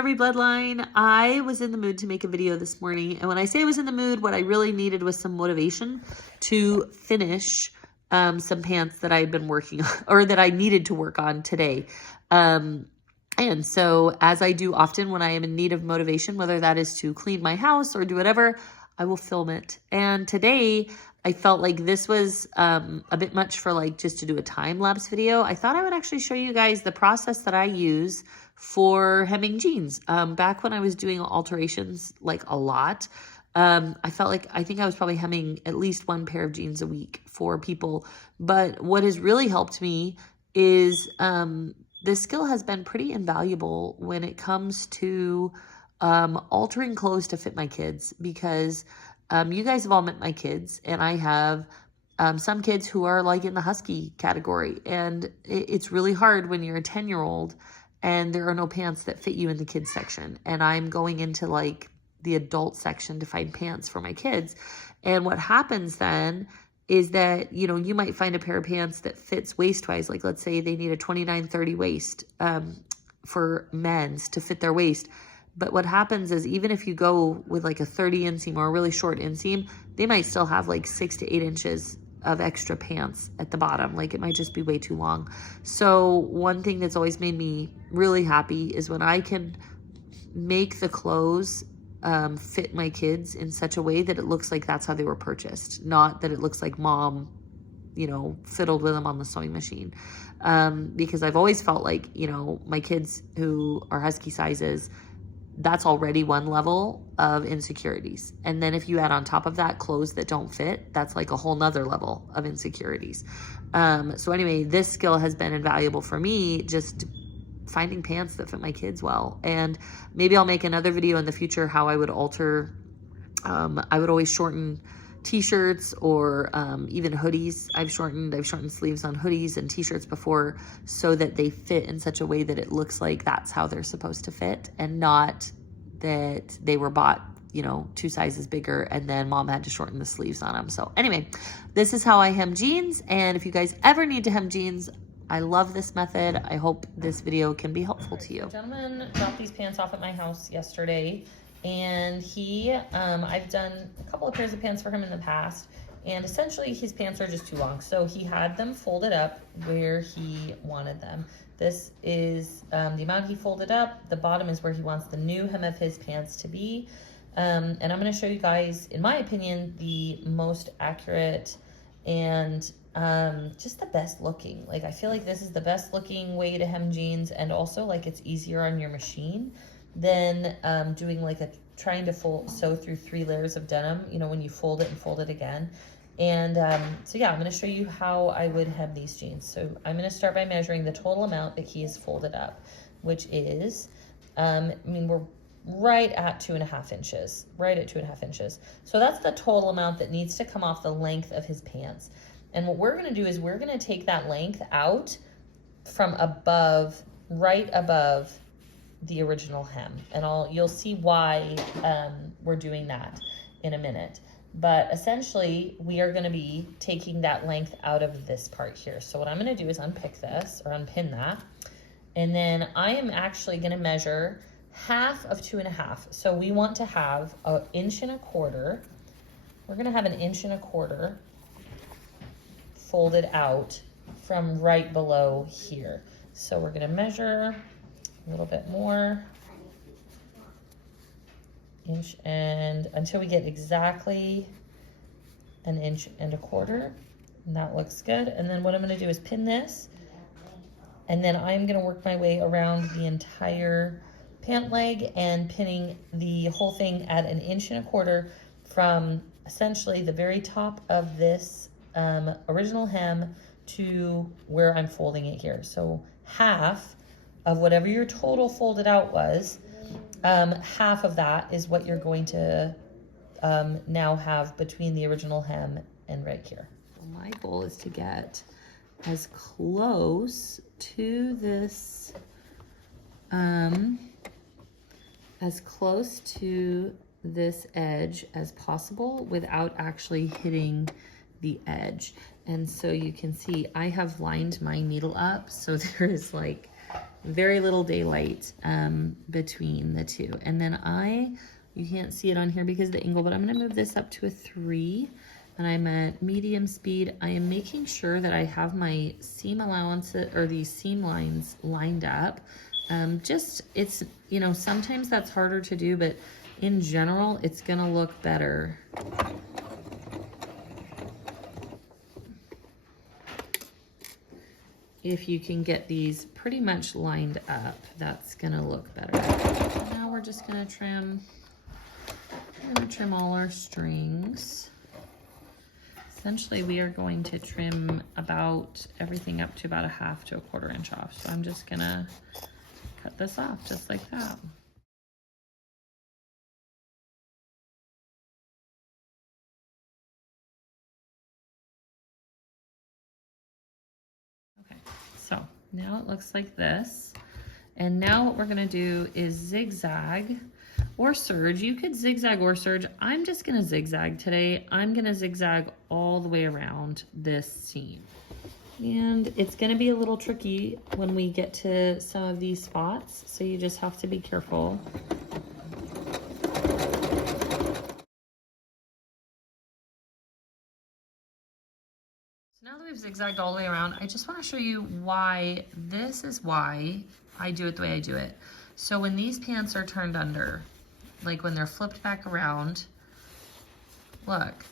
every bloodline. I was in the mood to make a video this morning, and when I say I was in the mood, what I really needed was some motivation to finish some pants that I had been working on, or that I needed to work on today. And so, as I do often when I am in need of motivation, whether that is to clean my house or do whatever, I will film it. And today I felt like this was a bit much for like just to do a time-lapse video. I thought I would actually show you guys the process that I use for hemming jeans. Back when I was doing alterations like a lot, I felt like I think I was probably hemming at least one pair of jeans a week for people. But what has really helped me is this skill has been pretty invaluable when it comes to altering clothes to fit my kids, because you guys have all met my kids, and I have some kids who are like in the husky category, and it's really hard when you're a 10-year-old and there are no pants that fit you in the kids section, and I'm going into like the adult section to find pants for my kids. And what happens then is that, you know, you might find a pair of pants that fits waist-wise. Like let's say they need a 29-30 waist for men's to fit their waist. But what happens is even if you go with like a 30 inseam or a really short inseam, they might still have like 6 to 8 inches of extra pants at the bottom. Like it might just be way too long. So one thing that's always made me really happy is when I can make the clothes fit my kids in such a way that it looks like that's how they were purchased, not that it looks like mom, you know, fiddled with them on the sewing machine. Because I've always felt like, you know, my kids who are husky sizes, that's already one level of insecurities. And then if you add on top of that clothes that don't fit, that's like a whole nother level of insecurities. So anyway, this skill has been invaluable for me, just finding pants that fit my kids well. And maybe I'll make another video in the future how I would alter. I would always shorten t-shirts or even hoodies. I've shortened sleeves on hoodies and t-shirts before so that they fit in such a way that it looks like that's how they're supposed to fit, and not that they were bought, you know, 2 sizes bigger and then mom had to shorten the sleeves on them. So anyway, this is how I hem jeans. And if you guys ever need to hem jeans, I love this method. I hope this video can be helpful to you. The gentleman dropped these pants off at my house yesterday, and I've done a couple of pairs of pants for him in the past, and essentially his pants are just too long. So he had them folded up where he wanted them. This is the amount he folded up. The bottom is where he wants the new hem of his pants to be. And I'm gonna show you guys, in my opinion, the most accurate and just the best looking. Like I feel like this is the best looking way to hem jeans, and also like it's easier on your machine than doing like trying to sew through 3 layers of denim, you know, when you fold it and fold it again. And so yeah, I'm going to show you how I would hem these jeans. So I'm going to start by measuring the total amount that he has folded up, which is, I mean, we're right at 2.5 inches, right at 2.5 inches. So that's the total amount that needs to come off the length of his pants. And what we're going to do is we're going to take that length out from above, right above the original hem. And you'll see why we're doing that in a minute. But essentially, we are going to be taking that length out of this part here. So what I'm going to do is unpick this, or unpin that. And then I am actually going to measure half of 2.5. So we want to have 1.25 inches. We're going to have 1.25 inches folded out from right below here. So we're going to measure a little bit more, inch, and until we get exactly 1.25 inches, and that looks good. And then what I'm going to do is pin this, and then I'm going to work my way around the entire pant leg and pinning the whole thing at 1.25 inches from essentially the very top of this original hem to where I'm folding it here. So half of whatever your total folded out was, half of that is what you're going to now have between the original hem and right here. My goal is to get as close to this, edge as possible without actually hitting the edge. And so you can see I have lined my needle up, so there is like very little daylight between the two. And then you can't see it on here because of the angle, but I'm gonna move this up to a 3, and I'm at medium speed. I am making sure that I have my seam allowances, or these seam lines, lined up. It's, you know, sometimes that's harder to do, but in general, it's gonna look better. If you can get these pretty much lined up, that's gonna look better. Now we're just gonna trim, all our strings. Essentially, we are going to trim about everything up to about 1/2 to 1/4 inch off. So I'm just gonna cut this off just like that. Okay, so now it looks like this. And now what we're gonna do is zigzag or serge. You could zigzag or serge. I'm just gonna zigzag today. I'm gonna zigzag all the way around this seam. And it's gonna be a little tricky when we get to some of these spots, so you just have to be careful. So now that we've zigzagged all the way around, I just wanna show you why I do it the way I do it. So when these pants are turned under, like when they're flipped back around, look,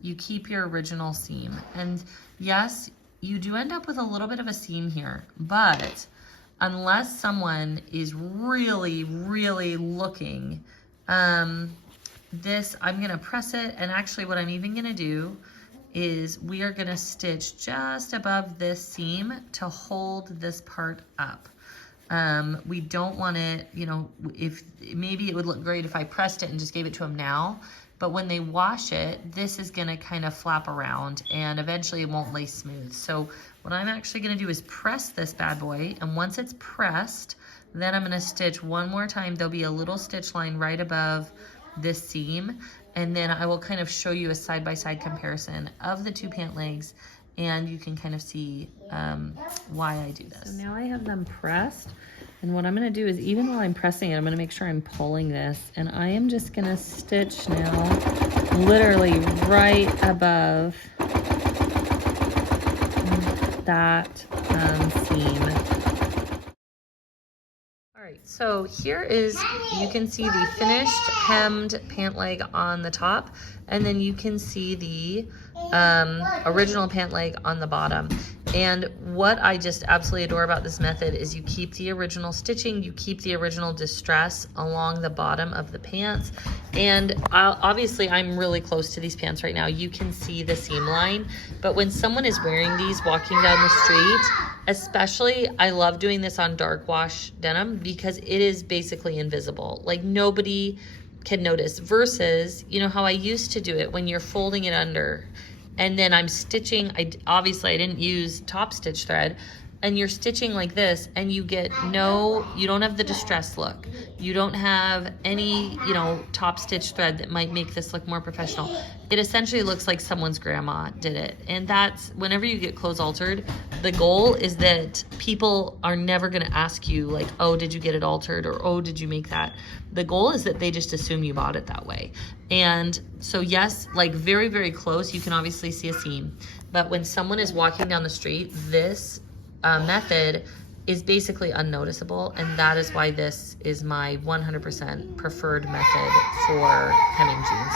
you keep your original seam. And yes, you do end up with a little bit of a seam here, but unless someone is really, really looking, I'm gonna press it, and actually what I'm even gonna do is we are gonna stitch just above this seam to hold this part up. We don't want it, you know, maybe it would look great if I pressed it and just gave it to them now, but when they wash it, this is gonna kind of flap around and eventually it won't lay smooth. So what I'm actually gonna do is press this bad boy, and once it's pressed, then I'm gonna stitch one more time. There'll be a little stitch line right above this seam, and then I will kind of show you a side-by-side comparison of the 2 pant legs, and you can kind of see why I do this. So now I have them pressed, and what I'm gonna do is, even while I'm pressing it, I'm gonna make sure I'm pulling this, and I am just gonna stitch now literally right above that seam. All right, so here is, you can see the finished hemmed pant leg on the top, and then you can see the original pant leg on the bottom. And what I just absolutely adore about this method is you keep the original stitching, you keep the original distress along the bottom of the pants. And obviously I'm really close to these pants right now. You can see the seam line, but when someone is wearing these walking down the street, especially, I love doing this on dark wash denim because it is basically invisible. Like nobody can notice, versus, you know how I used to do it when you're folding it under and then I'm stitching. Obviously I didn't use top stitch thread, and you're stitching like this, and you don't have the distress look. You don't have any, you know, top stitch thread that might make this look more professional. It essentially looks like someone's grandma did it. And that's, whenever you get clothes altered, the goal is that people are never gonna ask you like, oh, did you get it altered? Or, oh, did you make that? The goal is that they just assume you bought it that way. And so yes, like very, very close, you can obviously see a seam. But when someone is walking down the street, this method is basically unnoticeable, and that is why this is my 100% preferred method for hemming jeans.